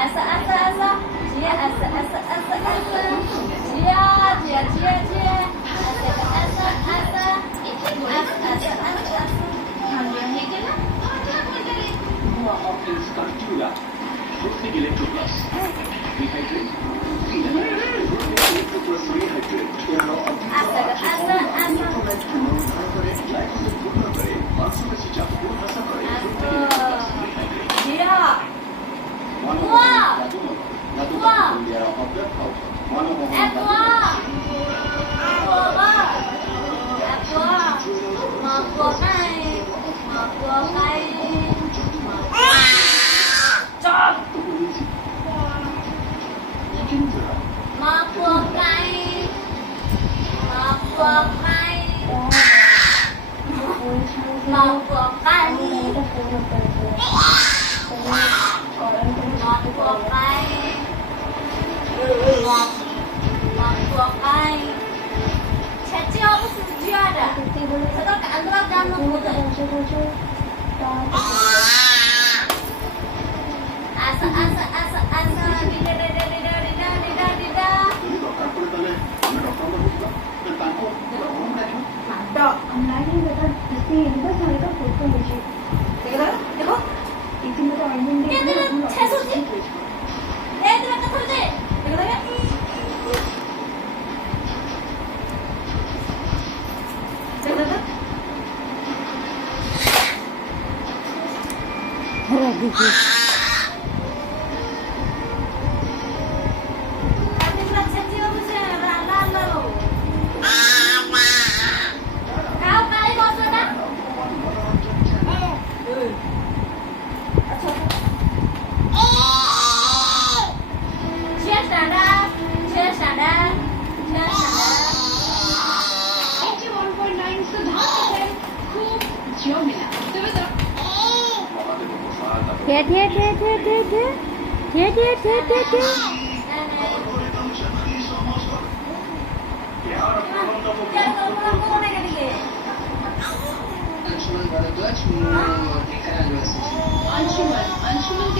Asa asa asa. Dia asa asa asa asa. Dia. Asa asa asa. Asa asa asa. Noa Hopkins Cartula, Fructic Electroplus. Rehydrate. Fructic Electroplus Rehydrate. এর Asa asa asa. Glycogen পূর্ণ করে মাংসপেশি চাপ হ্রাস করে। Dia. Anshuman Bharadwaj, Ansuman